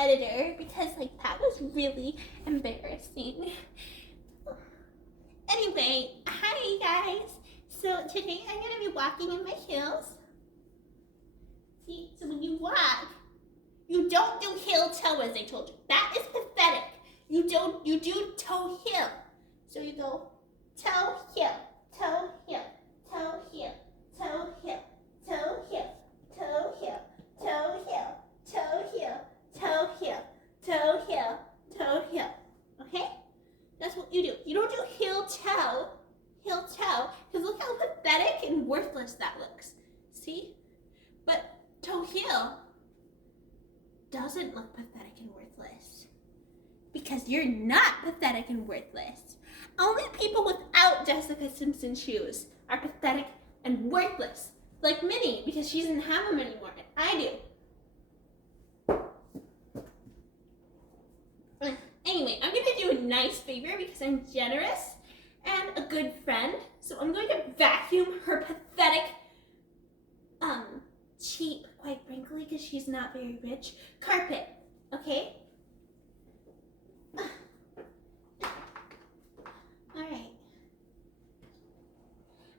editor because like that was really embarrassing. Anyway, hi guys. So today I'm gonna be walking in my heels. See, so when you walk, you don't do heel toe as I told you. That is pathetic. You do toe heel. So you go toe heel, toe heel, toe heel, toe heel, toe heel, toe heel, toe heel, toe heel, toe heel, toe heel, toe heel. Okay? That's what you do. You don't do heel toe, because look how pathetic and worthless that looks. See? But toe heel doesn't look pathetic and worthless. Because you're not pathetic and worthless. Only people without Jessica Simpson shoes are pathetic and worthless. Like Minnie, because she doesn't have them anymore, and I do. Anyway, I'm going to do a nice favor because I'm generous and a good friend. So I'm going to vacuum her pathetic, cheap, quite frankly, because she's not very rich, carpet. Okay? Alright.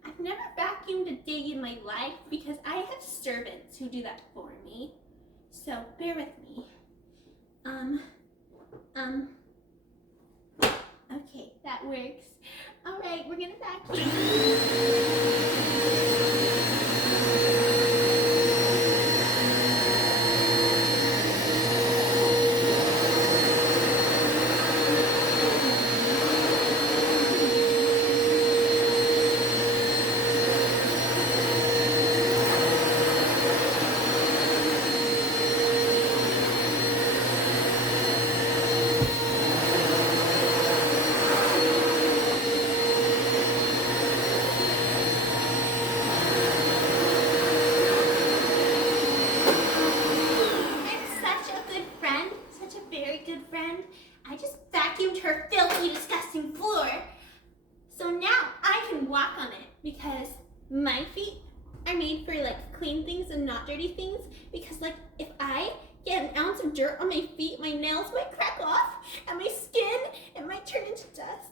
I've never vacuumed a day in my life because I have servants who do that for me. So bear with me. Okay, that works. Alright, we're gonna vacuum. I just vacuumed her filthy, disgusting floor. So now I can walk on it because my feet are made for like clean things and not dirty things. Because like if I get an ounce of dirt on my feet, my nails might crack off and my skin, it might turn into dust.